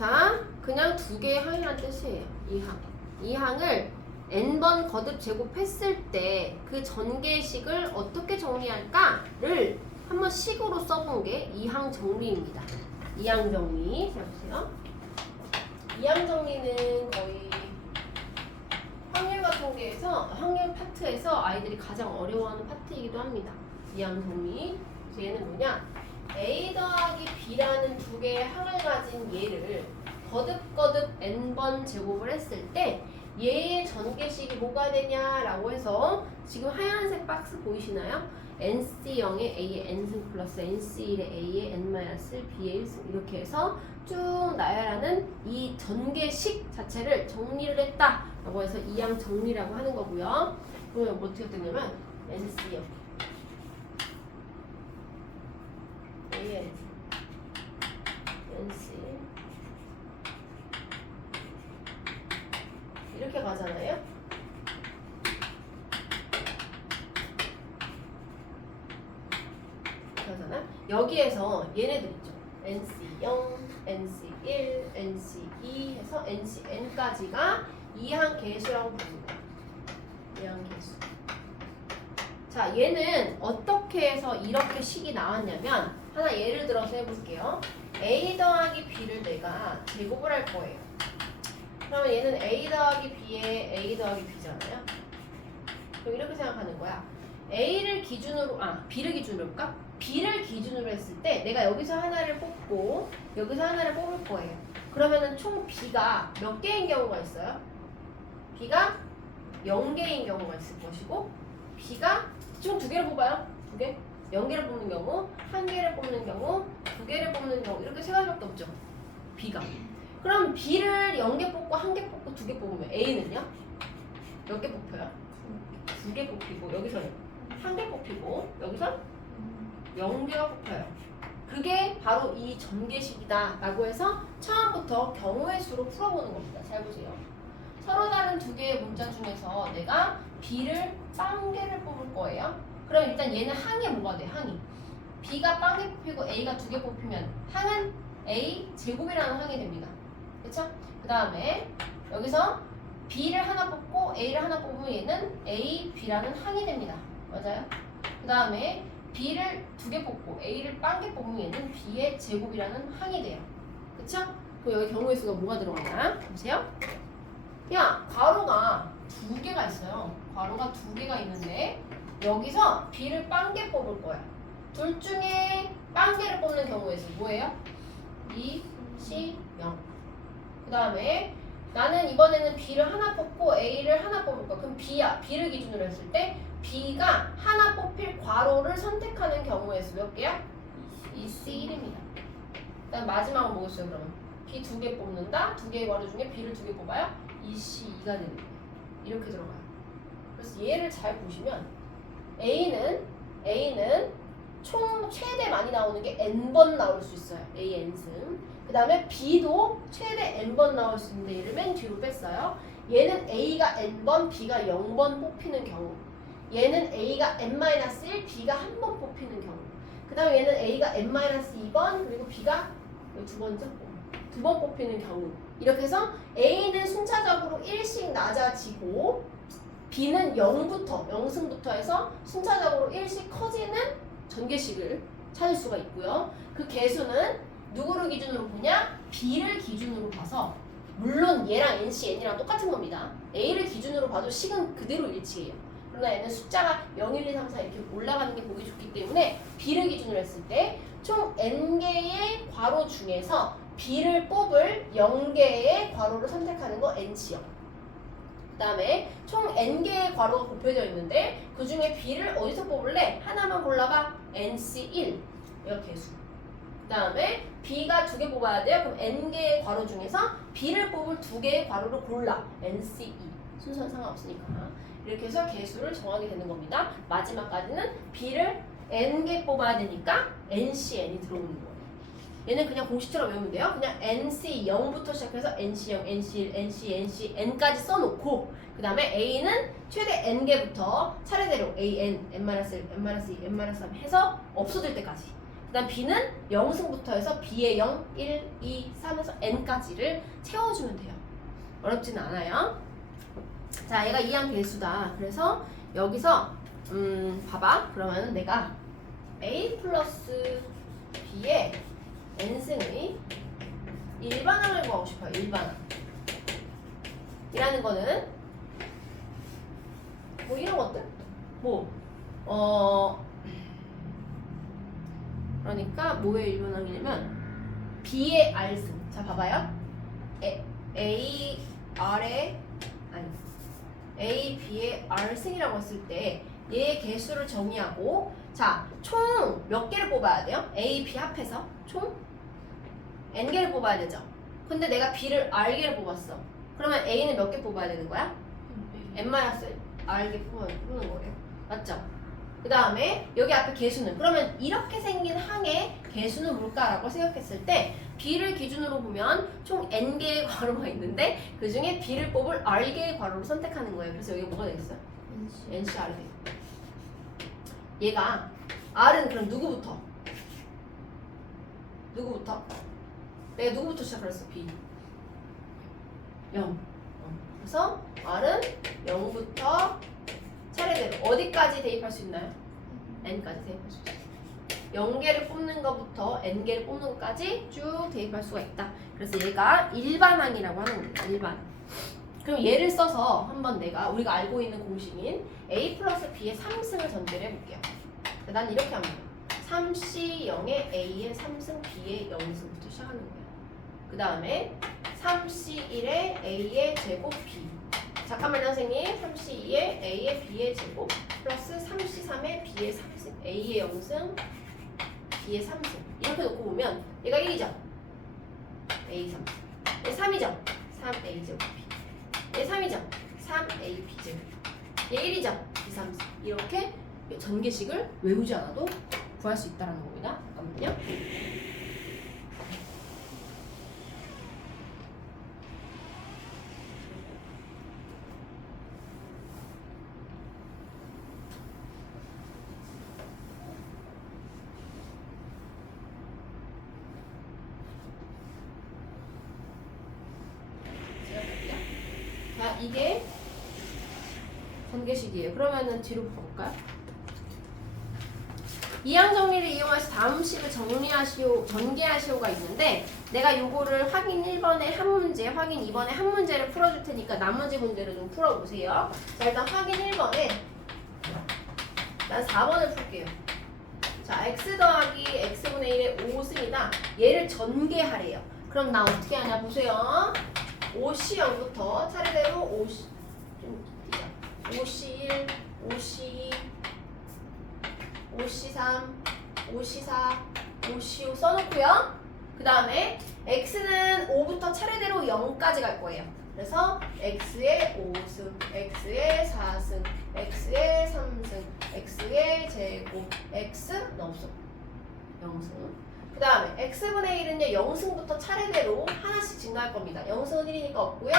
자, 그냥 두 개의 항이란 뜻이에요. 이 항. 이 항을 n번 거듭 제곱했을 때 그 전개식을 어떻게 정리할까를 한번 식으로 써본 게 이항 정리입니다. 이항 정리. 자, 보세요. 이항 정리는 거의 확률과 통계에서, 확률 파트에서 아이들이 가장 어려워하는 파트이기도 합니다. 이항 정리. 그래서 얘는 뭐냐? A 더하기 B라는 두 개의 항을 가진 얘를 거듭 n번 제곱을 했을 때 얘의 전개식이 뭐가 되냐라고 해서 지금 하얀색 박스 보이시나요? NC0에 A의 n승 플러스 NC1에 A의 n-B의 1승 이렇게 해서 쭉 나열하는 이 전개식 자체를 정리를 했다라고 해서 이항 정리라고 하는 거고요. 그러면 뭐 어떻게 되냐면 NC0 A의 NC 이렇게 가잖아요. 그러잖아. 여기에서 얘네들 있죠. NC0, NC1, NC2 해서 NCn까지가 이항 계수라고 부릅니다. 이항 계수. 자, 얘는 어떻게 해서 이렇게 식이 나왔냐면 하나 예를 들어서 해볼게요. A 더하기 B를 내가 제곱을 할 거예요. 그러면 얘는 A 더하기 B에 A 더하기 B잖아요. 그럼 이렇게 생각하는 거야. A를 기준으로, B를 기준으로 볼까? B를 기준으로 했을 때 내가 여기서 하나를 뽑고 여기서 하나를 뽑을 거예요. 그러면은 총 B가 몇 개인 경우가 있어요? B가 0개인 경우가 있을 것이고 B가 총 두 개를 뽑아요. 두 개. 0개를 뽑는 경우, 1개를 뽑는 경우, 2개를 뽑는 경우 이렇게 세 가지밖에 없죠. B가. 그럼 B를 0개 뽑고 1개 뽑고 2개 뽑으면 A는요? 몇 개 뽑혀요? 2개 뽑히고 여기서는 1개 뽑히고 여기서 0개가 뽑혀요. 그게 바로 이 전개식이다 라고 해서 처음부터 경우의 수로 풀어보는 겁니다. 잘 보세요. 서로 다른 두 개의 문자 중에서 내가 B를 빵개를 뽑을 거예요. 그럼 일단 얘는 항이 뭐가 돼? 항이 B가 빵개 뽑히고 A가 2개 뽑히면 항은 A 제곱이라는 항이 됩니다. 그쵸? 그 다음에 여기서 B를 하나 뽑고 A를 하나 뽑으면 얘는 A, B라는 항이 됩니다. 맞아요? 그 다음에 B를 2개 뽑고 A를 빵개 뽑으면 얘는 B의 제곱이라는 항이 돼요. 그쵸? 그럼 여기 경우의 수가 뭐가 들어가나? 보세요. 야, 괄호가 2개가 있어요. 괄호가 2개가 있는데 여기서 B를 빵개 뽑을 거야. 둘 중에 빵개를 뽑는 경우의 수 뭐예요? 2, C, 0. 그 다음에 나는 이번에는 B를 하나 뽑고 A를 하나 뽑을 거야. 그럼 B를 기준으로 했을 때 B가 하나 뽑힐 괄호를 선택하는 경우의 수 몇 개야? 2C1입니다. 그다음 마지막은 뭐겠어요 그러면? B 2개 뽑는다. 2개의 괄호 중에 B를 2개 뽑아요. 2C2가 됩니다. 이렇게 들어가요. 그래서 얘를 잘 보시면 A는 총 최대 많이 나오는 게 n번 나올 수 있어요. A n승. 그 다음에 B도 최대 n번 나올 수 있는데 얘를 맨 뒤로 뺐어요. 얘는 A가 n번, B가 0번 뽑히는 경우. 얘는 A가 n-1, B가 한 번 뽑히는 경우. 그 다음에 얘는 A가 n-2번, 그리고 B가 두 번째 두 번 뽑히는 경우. 이렇게 해서 A는 순차적으로 1씩 낮아지고 B는 0승부터 해서 순차적으로 1씩 커지는 전개식을 찾을 수가 있고요. 그 개수는 누구를 기준으로 보냐? B를 기준으로 봐서 물론 얘랑 NC, N이랑 똑같은 겁니다. A를 기준으로 봐도 식은 그대로 일치해요. 그러나 얘는 숫자가 0, 1, 2, 3, 4 이렇게 올라가는 게 보기 좋기 때문에 B를 기준으로 했을 때 총 N개의 괄호 중에서 B를 뽑을 0개의 괄호를 선택하는 거 NC요. 그 다음에 총 N개의 괄호가 곱해져 있는데 그 중에 B를 어디서 뽑을래? 하나만 골라봐. NC1 이렇게 해수. 그 다음에 B가 2개 뽑아야 돼요. 그럼 N개의 괄호 중에서 B를 뽑을 2개의 괄호를 골라. NC2 순서는 상관없으니까. 이렇게 해서 개수를 정하게 되는 겁니다. 마지막까지는 B를 N개 뽑아야 되니까 NCN이 들어오는 거예요. 얘는 그냥 공식처럼 외우면 돼요. 그냥 NC0부터 시작해서 NC0, NC1, NC, NCN까지 써놓고 그 다음에 A는 최대 N개부터 차례대로 AN, N-1, N-2, N-3 해서 없어질 때까지 그 다음 B는 0승부터 해서 B의 0, 1, 2, 3에서 N까지를 채워주면 돼요. 어렵지는 않아요. 자, 얘가 이항 개수다. 그래서 여기서 봐봐. 그러면 내가 A 플러스 B의 N승의 일반항을 구하고 싶어요. 일반항. 이라는 거는 뭐 이런 것들? 그러니까 뭐의 일반항이냐면 B의 R승. 자, 봐봐요. A, B의 R승이라고 했을 때 얘의 개수를 정의하고 자, 총 몇 개를 뽑아야 돼요? A, B 합해서 총 N개를 뽑아야 되죠. 근데 내가 B를 R개를 뽑았어. 그러면 A는 몇 개 뽑아야 되는 거야? N-R개 뽑는 거예요. 맞죠? 그 다음에 여기 앞에 개수는 그러면 이렇게 생긴 항의 개수는 뭘까라고 생각했을 때 B를 기준으로 보면 총 N개의 괄호가 있는데 그 중에 B를 뽑을 R개의 괄호를 선택하는 거예요. 그래서 여기 뭐가 되겠어요? NC, R이 되겠어요. 얘가 R은 그럼 누구부터? 내가 누구부터 시작했어? B 0 그래서 R은 0부터 차례대로 어디까지 대입할 수 있나요? N까지 대입할 수 있어요. 0개를 뽑는 것부터 N개를 뽑는 것까지 쭉 대입할 수가 있다. 그래서 얘가 일반항이라고 하는 겁니다. 일반. 그럼 얘를 써서 한번 우리가 알고 있는 공식인 A 플러스 B의 3승을 전제를 해볼게요. 난 이렇게 합니다. 3C 0에 A의 3승 B의 0승부터 시작하는 거예요. 그 다음에 3C 1에 A의 제곱 B. 잠깐만요, 선생님. 3C 2에 A의 B의 제곱 플러스 3C 3에 B의 3승 A의 0승 B의 3승 이렇게 놓고 보면 얘가 1이죠. A 3승 얘 3이죠. 3A 제곱 B 얘 3이죠. 3A B 제곱 얘 1이죠. B 3승 이렇게 전개식을 외우지 않아도 구할 수 있다는 겁니다. 잠깐만요. 자, 이게 전개식이에요. 그러면은 뒤로 볼까요? 이항 정리를 이용해서 다음 식을 전개하시오가 있는데 내가 요거를 확인 1번에 한 문제, 확인 2번에 한 문제를 풀어줄 테니까 나머지 문제를 좀 풀어보세요. 자, 일단 확인 1번에 난 4번을 풀게요. 자, x 더하기 x분의 1의 5승이다. 얘를 전개하래요. 그럼 나 어떻게 하냐 보세요. 5C0부터 차례대로 5C1, 5C2, 5C3, 5C4, 5C5 써놓고요. 그 다음에 x는 5부터 차례대로 0까지 갈 거예요. 그래서 x의 5승, x의 4승, x의 3승, x의 제곱, x는 없어. 0승. 그 다음에 x분의 1은요 0승부터 차례대로 하나씩 증가할 겁니다. 0승은 1이니까 없고요.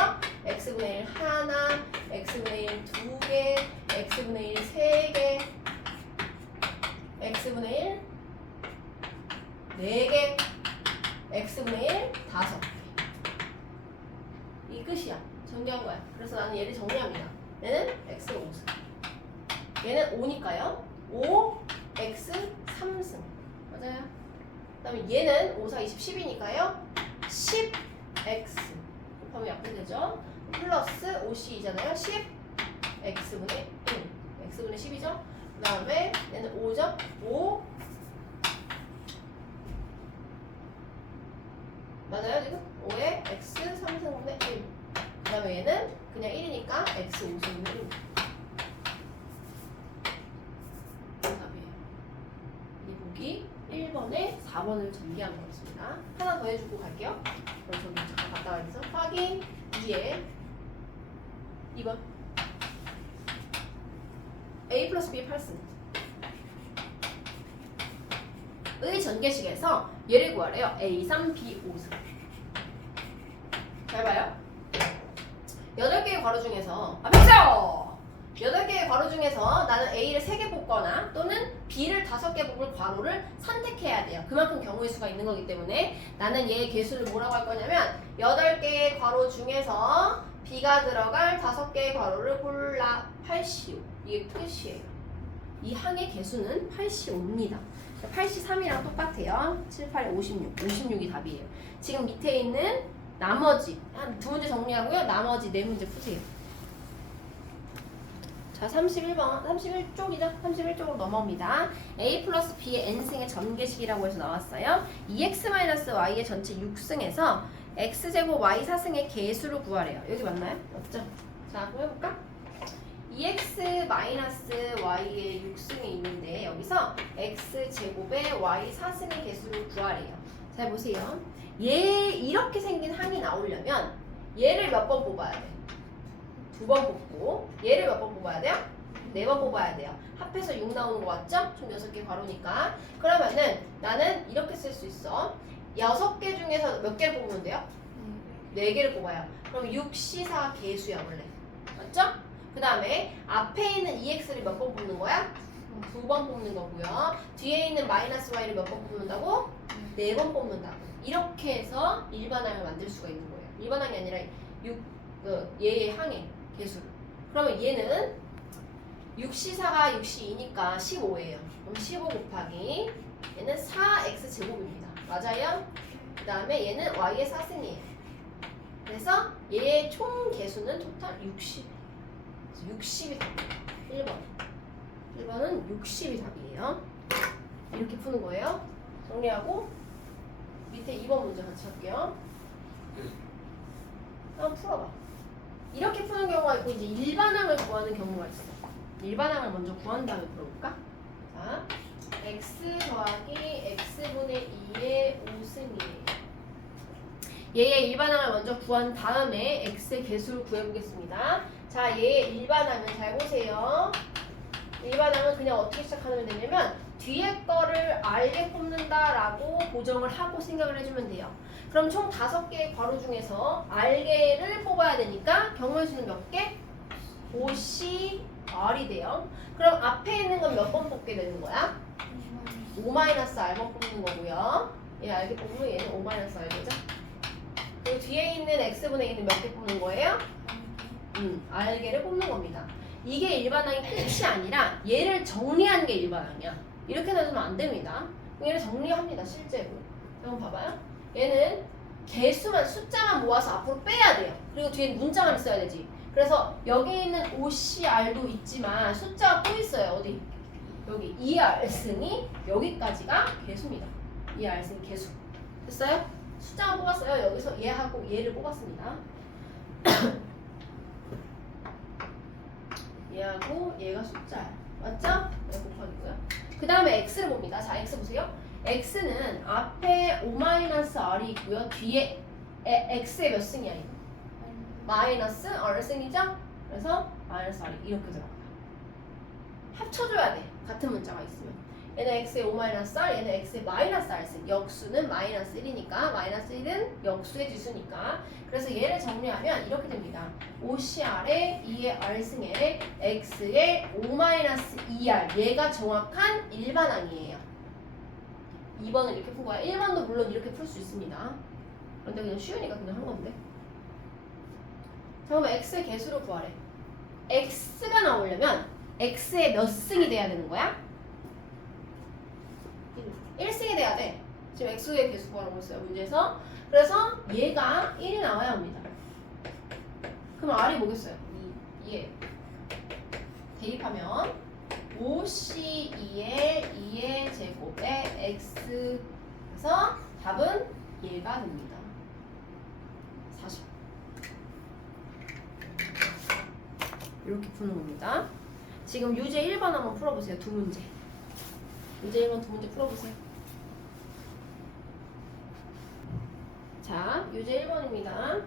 x분의 1 하나, x분의 1 2개, x분의 1 3개, x분의 1 4개, x분의 1 5개. 이 끝이야. 정리한 거야. 그래서 나는 얘를 정리합니다. 얘는 x 5승. 얘는 5니까요. 5, x 3승. 맞아요. 그 다음에 얘는 5, 4, 20, 10이니까요. 10x 곱하면 약분되죠. 플러스 5c2잖아요. 10x분의 1. x분의 10이죠. 그 다음에 얘는 5죠. 5 맞아요 지금? 5에 x 3승분의 1. 그 다음에 얘는 그냥 1이니까 x 5승분의 1. 답이에요. 이 보기 1번에 4번을 전개한 거였습니다. 하나 더 해주고 갈게요. 그럼 저기 잠깐 갔다 와서 확인 2에 2번 A 플러스 B 8승 의 전개식에서 얘를 구하래요. A 3, B 5승. 잘 봐요. 8개의 괄호 중에서 보세요! 8개의 괄호 중에서 나는 A를 3개 뽑거나 또는 B를 5개 뽑을 괄호를 선택해야 돼요. 그만큼 경우의 수가 있는 거기 때문에 나는 얘의 개수를 뭐라고 할 거냐면 8개의 괄호 중에서 B가 들어갈 5개의 괄호를 골라 85. 이게 끝이에요. 이 항의 개수는 85입니다. 83이랑 똑같아요. 7, 8, 56. 56이 답이에요. 지금 밑에 있는 나머지 한 2문제 정리하고요. 나머지 4문제 푸세요. 자, 31번, 31쪽이죠? 31쪽으로 넘어옵니다. A 플러스 B의 n승의 전개식이라고 해서 나왔어요. 2x-y의 전체 6승에서 x제곱 y 4승의 개수를 구하래요. 여기 맞나요? 맞죠? 자, 그럼 해볼까? 2x-y의 6승이 있는데 여기서 x제곱의 y 4승의 개수를 구하래요. 잘 보세요. 얘 이렇게 생긴 항이 나오려면 얘를 몇 번 뽑아야 돼? 2번 뽑고 얘를 몇 번 뽑아야 돼요? 4번 뽑아야 돼요. 합해서 6 나오는 거 맞죠? 총 6개 괄호니까. 그러면은 나는 이렇게 쓸 수 있어. 6개 중에서 몇 개를 뽑으면 돼요? 4개를 뽑아요. 그럼 6C4 개수야 원래. 맞죠? 그 다음에 앞에 있는 EX를 몇 번 뽑는 거야? 2번 뽑는 거고요. 뒤에 있는 마이너스 Y를 몇 번 뽑는다고? 4번 뽑는다고. 이렇게 해서 일반항을 만들 수가 있는 거예요. 일반항이 아니라 얘의 항의 개수를. 그러면 얘는 6C4가 6C2니까 15예요. 그럼 15 곱하기 얘는 4X제곱입니다. 맞아요? 그 다음에 얘는 Y의 4승이에요. 그래서 얘의 총 개수는 토탈 60. 60이 답이에요. 1번. 1번은 60이 답이에요. 이렇게 푸는 거예요. 정리하고 밑에 2번 문제 같이 할게요. 한번 풀어봐. 이렇게 푸는 경우가 있고 이제 일반항을 구하는 경우가 있어. 일반항을 먼저 구한 다음에 풀어볼까? 자, x 더하기 x분의 2의 5승이에요. 얘의 일반항을 먼저 구한 다음에 x의 개수를 구해보겠습니다. 자, 얘의 일반항은 잘 보세요. 일반항은 그냥 어떻게 시작하면 되냐면 뒤에 거를 알게 뽑는다라고 고정을 하고 생각을 해주면 돼요. 그럼 총 5개의 괄호 중에서 알게를 뽑아야 되니까 경우의 수는 몇 개? 5CR이 돼요. 그럼 앞에 있는 건 몇 번 뽑게 되는 거야? 5-R번 뽑는 거고요. 얘 알게 뽑으면 얘는 5-R죠. 그리고 뒤에 있는 x분의 2는 몇 개 뽑는 거예요? 알게를 뽑는 겁니다. 이게 일반항의 끝이 아니라 얘를 정리하는 게 일반항이야. 이렇게 놔두면 안 됩니다. 얘를 정리합니다. 실제로. 한번 봐봐요. 얘는 개수만 숫자만 모아서 앞으로 빼야 돼요. 그리고 뒤에 문자만 써야 되지. 그래서 여기 있는 5CR도 있지만 숫자가 또 있어요. 어디? 여기 2R승이 여기까지가 개수입니다. 2R승이 개수. 됐어요? 숫자만 뽑았어요. 여기서 얘하고 얘를 뽑았습니다. 얘하고 얘가 숫자야. 맞죠? 네, 곱하기고요. 그 다음에 x를 봅니다. 자, x 보세요. x는 앞에 5-r이 있고요. 뒤에 x의 몇 승이야 이거? 마이너스 r승이죠? 그래서 마이너스 r이 이렇게 들어가요. 합쳐줘야 돼. 같은 문자가 있으면. 얘는 x의 5-r, 얘는 x의 마이너스 r승. 역수는 마이너스 1이니까 마이너스 1은 역수의 지수니까. 그래서 얘를 정리하면 이렇게 됩니다. 5CR에 2의 r승에 x의 5-2r. 얘가 정확한 일반항이에요. 2번은 이렇게 푼 거야. 1번도 물론 이렇게 풀 수 있습니다. 그런데 그냥 쉬우니까 그냥 한 건데. 자, 그럼 x의 개수를 구하래. x가 나오려면 x의 몇 승이 돼야 되는 거야? 1승이 돼야 돼. 지금 x의 개수 구하라고 했어요. 문제에서. 그래서 얘가 1이 나와야 합니다. 그럼 r이 뭐겠어요? 2예요. 대입하면 5C2의 2의 제곱에 x. 그래서 답은 얘가 됩니다. 40. 이렇게 푸는 겁니다. 지금 유제 1번 한번 풀어보세요. 2문제. 유제 1번 2문제 풀어보세요. 자, 유제 1번입니다.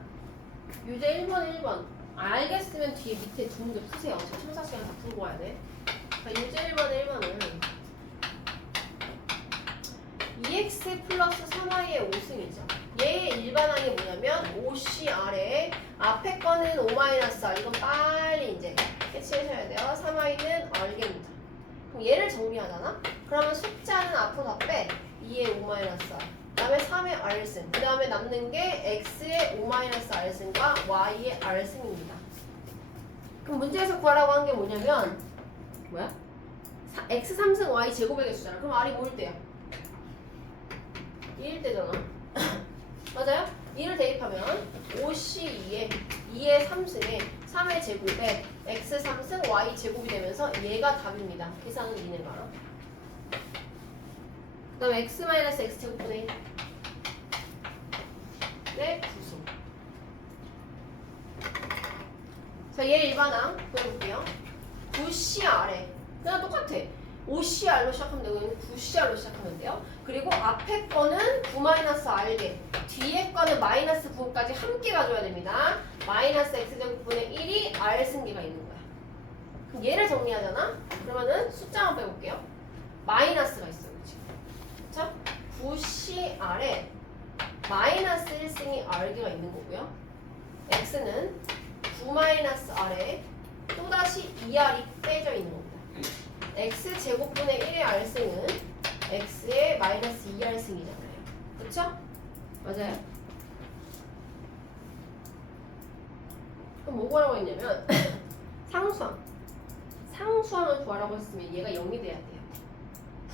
유제 1번 1번. 알겠으면 뒤에 밑에 2문제 푸세요. 저 첨사 시간에 다 풀고 와야 돼. 자, 유제 1번 1번은 2x 플러스 3y의 5승이죠. 얘의 일반항이 뭐냐면 5CR에 앞에 거는 5-R. 이건 빨리 이제 해치우셔야 돼요. 3i는 r개입니다. 그럼 얘를 정리하잖아? 그러면 숫자는 앞으로 다 빼. 2의 5 마이너스 r. 그 다음에 3의 r승. 그 다음에 남는 게 x의 5 마이너스 r승과 y의 r승입니다. 그럼 문제에서 구하라고 한 게 뭐냐면 뭐야? x 3승 y 제곱의 개수잖아. 그럼 r이 뭐일 때야? 2일 때잖아. 맞아요? 2를 대입하면 5c2에 2의 3승에 3의 제곱에 x 3승 y 제곱이 되면서 얘가 답입니다. 계산은 2는 가라. 그 다음에 x 제곱분의 1 네, 구수. 자, 얘 일반항 보여볼게요. 9CR에 그냥 똑같아. 5CR로 시작하면 되고 9CR로 시작하면 돼요. 그리고 앞에 거는 9-R개, 뒤에 거는 -9까지 함께 가져야 됩니다. 마이너스 X제곱분의 1이 R승계가 있는 거야. 그럼 얘를 정리하잖아? 그러면은 숫자만 빼볼게요. 마이너스가 있어요. 그쵸? 9CR에 마이너스 1승이 R개가 있는 거고요. X는 9-R에 또다시 2R이 빼져 있는 겁니다. X제곱분의 1의 R승은 X의 마이너스 2R승이잖아요. 그쵸? 맞아요? 그럼 뭐 구하라고 했냐면 상수항. 상수항을 구하라고 했으면 얘가 0이 돼야 돼요.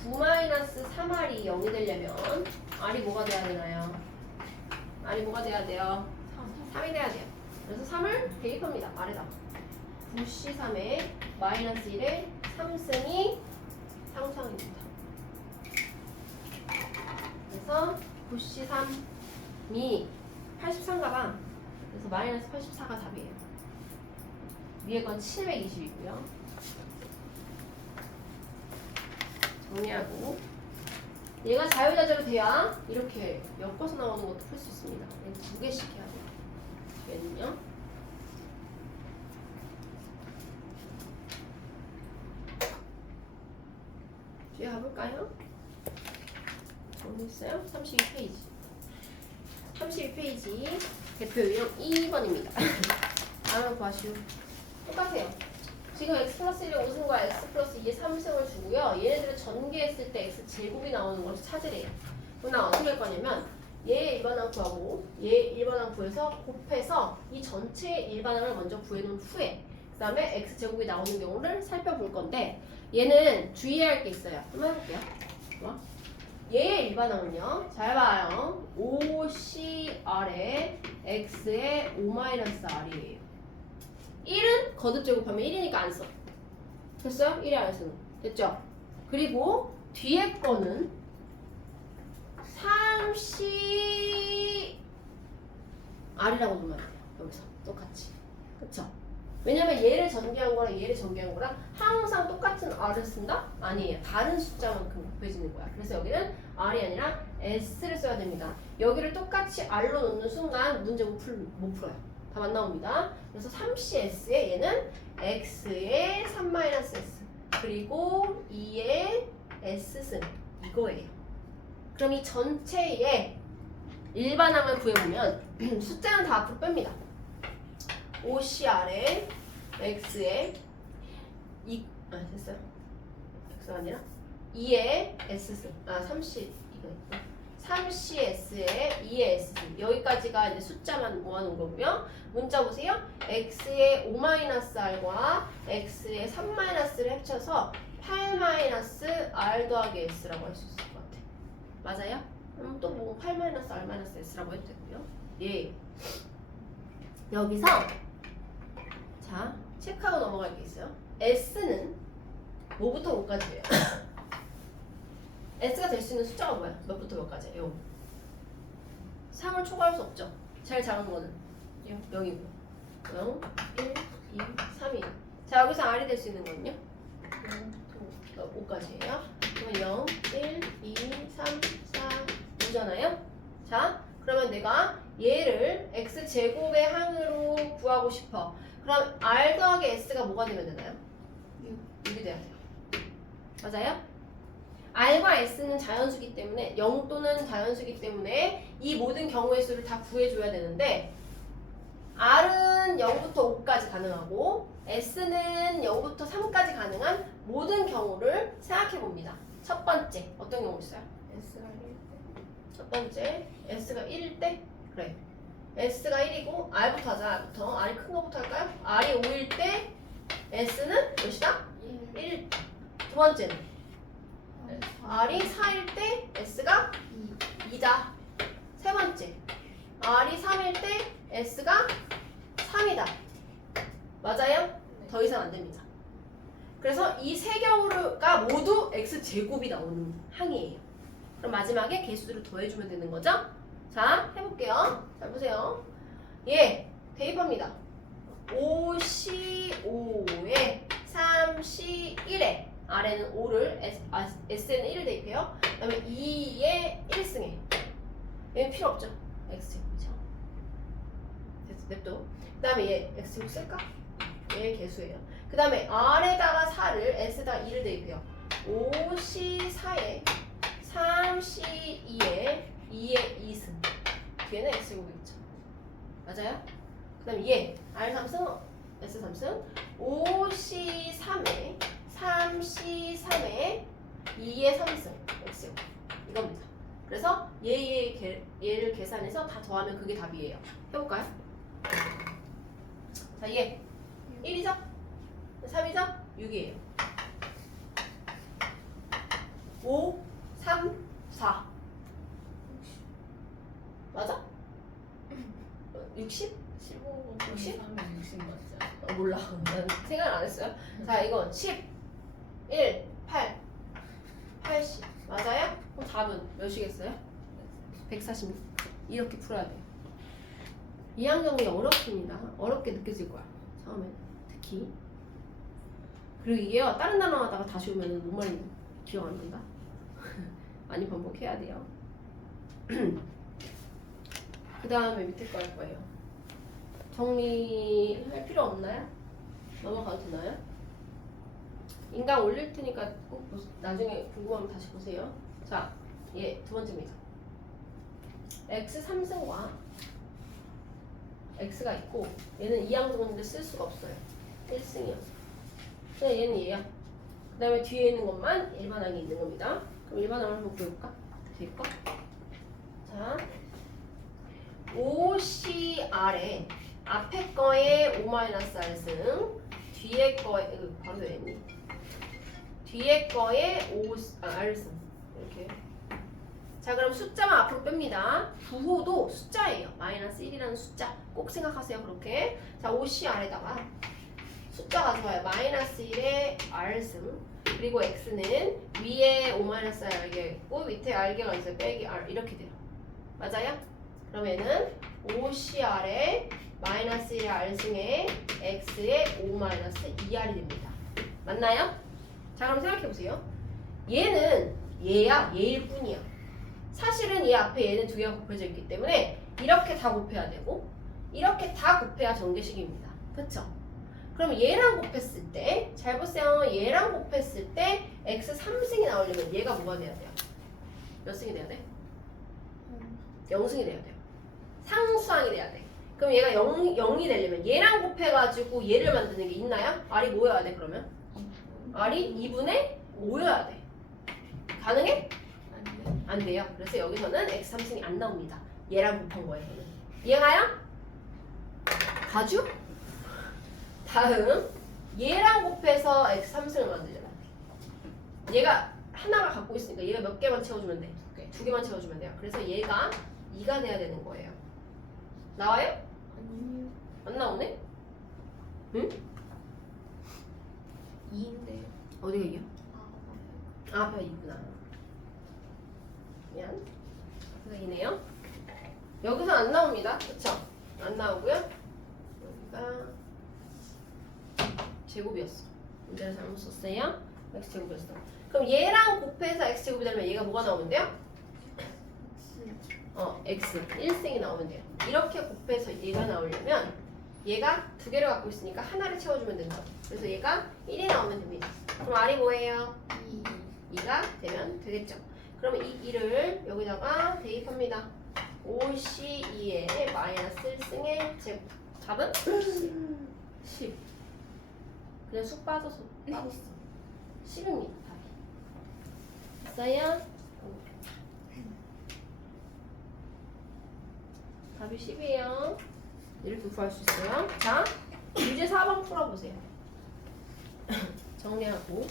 9-3R이 0이 되려면 R이 뭐가 돼야 되나요? R이 뭐가 돼야 돼요? 3이 돼야 돼요. 그래서 3을 대입합니다. R에다가 9C3에 마이너스 1에 3승이 상수항입니다. 그래서 9C3이 83가 봐. 그래서 마이너스 84가 답이에요. 위에 건 720이고요. 정리하고 얘가 자유자재로 돼야 이렇게 엮어서 나오는 것도 풀 수 있습니다. 두 개씩 해야 돼요. 얘는요. 뒤에 가볼까요? 정리했어요? 32페이지. 32페이지 대표 유형 2번입니다. 다음은 구하시오. 똑같아요. 지금 x 플러스 1의 5승과 x 플러스 2의 3승을 주고요. 얘네들을 전개했을 때 x 제곱이 나오는 것을 찾으래요. 그럼 나 어떻게 할 거냐면 얘 일반항 구하고 얘 일반항 구해서 곱해서 이 전체의 일반항을 먼저 구해놓은 후에 그 다음에 x 제곱이 나오는 경우를 살펴볼 건데 얘는 주의해야 할 게 있어요. 한번 해볼게요. 얘의 일반항은요. 잘 봐요. 5CR에 x의 5-R이에요. 1은 거듭 제곱하면 1이니까 안 써. 됐어요? 1이 안 쓰는. 됐죠? 그리고 뒤에 거는 3CR이라고 놓으면 돼요. 여기서 똑같이. 그쵸? 왜냐면 얘를 전개한 거랑 얘를 전개한 거랑 항상 똑같은 R을 쓴다? 아니에요. 다른 숫자만큼 곱해지는 거야. 그래서 여기는 R이 아니라 S를 써야 됩니다. 여기를 똑같이 R로 놓는 순간 문제 못 풀어요. 답 안 나옵니다. 그래서 3CS에 얘는 X의 3-S 그리고 2의 S승 이거예요. 그럼 이 전체의 일반항을 구해보면 숫자는 다 앞으로 뺍니다. 5CR에 X에 됐어요. X가 아니라 2의 S승 3C 이거 3CS에 2의 S승 여기까지가 이제 숫자만 모아놓은 거고요. 문자 보세요. X의 5-R과 X의 3-S를 합쳐서 8-R 더하기 S라고 할 수 있을 것 같아. 맞아요? 그럼 또 뭐 8-R-S라고 해도 되고요. 예. 여기서 자 체크하고 넘어갈 게 있어요. S는 뭐부터 뭐까지예요? S가 될 수 있는 숫자가 뭐야? 몇부터 몇까지예요? 3을 초과할 수 없죠. 제일 작은 거는 0이고요. 0, 1, 2, 3이에요. 자 여기서 R이 될 수 있는 거는요? 5까지예요. 그러면 0, 1, 2, 3, 4, 5잖아요. 자 그러면 내가 얘를 X제곱의 항으로 구하고 싶어. 그럼 R 더하기 S가 뭐가 되면 되나요? 6이 돼야 돼요. 맞아요? R과 S는 자연수기 때문에 0 또는 자연수기 때문에 이 모든 경우의 수를 다 구해줘야 되는데 R은 0부터 5까지 가능하고 S는 0부터 3까지 가능한 모든 경우를 생각해 봅니다. 첫 번째 어떤 경우 있어요? S가 1대. 첫 번째 S가 1일 때 그래 S가 1이고 R부터 하자. R부터 R이 큰 거부터 할까요? R이 5일 때 S는 몇이다? 1. 두 번째는 R이 4일 때 S가 2다. 세 번째 R이 3일 때 S가 3이다. 맞아요? 더 이상 안 됩니다. 그래서 이 세 경우가 모두 X제곱이 나오는 항이에요. 그럼 마지막에 개수들을 더해주면 되는 거죠? 자, 해볼게요. 잘 보세요. 예, 대입합니다. 5C5에 3C1에 R에는 5를 S에는 1을 대입해요. 그 다음에 2에 1승에 얘는 필요 없죠. X제곱이죠. 됐어, 냅둬. 그 다음에 얘 X제곱 쓸까? 얘 개수예요. 그 다음에 R에다가 4를 S에다가 2를 대입해요. 5C4에 3C2에 2에 2승 뒤에는 X제곱이 있죠. 맞아요? 그 다음에 얘 R3승 S3승 5C3에 3C3에 2에 3승 X제곱 이겁니다. 그래서 얘를 계산해서 다 더하면 그게 답이에요. 해볼까요? 자, 얘 1이죠? 3이죠? 6이에요. 5, 3, 4 맞아? 60? 15, 60? 3에 60 맞죠? 몰라. 난 생각을 안 했어요. 자, 이건 10, 1, 8, 80 맞아요? 그럼 답은 몇이겠어요? 146 이렇게 풀어야 돼요. 이 항정이 어렵습니다. 어렵게 느껴질 거야. 처음에 특히. 그리고 이게요 다른 단어 하다가 다시 오면 뭔 말인지 기억 안 난다. 많이 반복해야 돼요. 그 다음에 밑에 거 할 거예요. 정리할 필요 없나요? 넘어가도 되나요? 인강 올릴 테니까 꼭 나중에 궁금하면 다시 보세요. 자, 예, 두 번째입니다. X 3승과 X가 있고 얘는 2항정인데 쓸 수가 없어요. 1승이어서. 그냥 얘는 얘야. 그 다음에 뒤에 있는 것만 일반항이 있는 겁니다. 그럼 일반항을 한번 보여볼까? 뒤에 거. 자, 5CR에 앞에 거에 5-R승 뒤에 거에 바로 되니 뒤에 거에 R승 이렇게. 자, 그럼 숫자만 앞으로 뺍니다. 부호도 숫자예요. -1이라는 숫자 꼭 생각하세요. 그렇게. 자, 5CR에다가 숫자 가져와요. -1에 R승 그리고 X는 위에 5-R 알개가 밑에 알개가 있어요. 빼기 R 이렇게 돼요. 맞아요? 그러면은 5CR에 -1의 R승에 X에 5-2R이 됩니다. 맞나요? 자, 그럼 생각해보세요. 얘는 얘야 얘일 뿐이야. 사실은 얘 앞에 얘는 두 개가 곱해져 있기 때문에 이렇게 다 곱해야 되고 이렇게 다 곱해야 정개식입니다. 그쵸? 그럼 얘랑 곱했을 때 잘 보세요. 얘랑 곱했을 때 X 3승이 나오려면 얘가 뭐가 돼야 돼요? 몇 승이 돼야 돼? 0승이 돼야 돼요. 상수항이 돼야 돼. 그럼 얘가 0이 되려면 얘랑 곱해가지고 얘를 만드는 게 있나요? R이 뭐여야 돼 그러면? R이 2분의 5여야 돼. 가능해? 안 돼요. 그래서 여기서는 X 3승이 안 나옵니다. 얘랑 곱한 거에서는. 이해가요? 가죠? 다음 얘랑 곱해서 X 3승을 만들잖아. 얘가 하나가 갖고 있으니까 얘가 몇 개만 채워주면 돼? 두 개만 채워주면 돼요. 그래서 얘가 2가 돼야 되는 거예요. 나와요? 아니요. 안 나오네? 응? 2인데요. 어디가 2야? 아, 앞에 2구나. 미안. 그래서 2네요. 여기서 안 나옵니다. 그쵸? 안 나오고요. 여기가 제곱이었어. 문제를 잘못 썼어요. X제곱이었어. 그럼 얘랑 곱해서 X제곱이 되면 얘가 뭐가 나오면 돼요? X 1승이 나오면 돼요. 이렇게 곱해서 얘가 나오려면 얘가 두 개를 갖고 있으니까 하나를 채워주면 된다. 그래서 얘가 1이 나오면 됩니다. 그럼 R이 뭐예요? 2가 되면 되겠죠. 그러면 이 2를 여기다가 대입합니다. 5C2에 -1승의 제곱 답은 10. 그냥 쑥 빠져서 빠졌어. 10입니다. 답이. 됐어요? 답이 10이에요. 이렇게 구할 수 있어요. 자, 문제 4번 풀어보세요. 정리하고.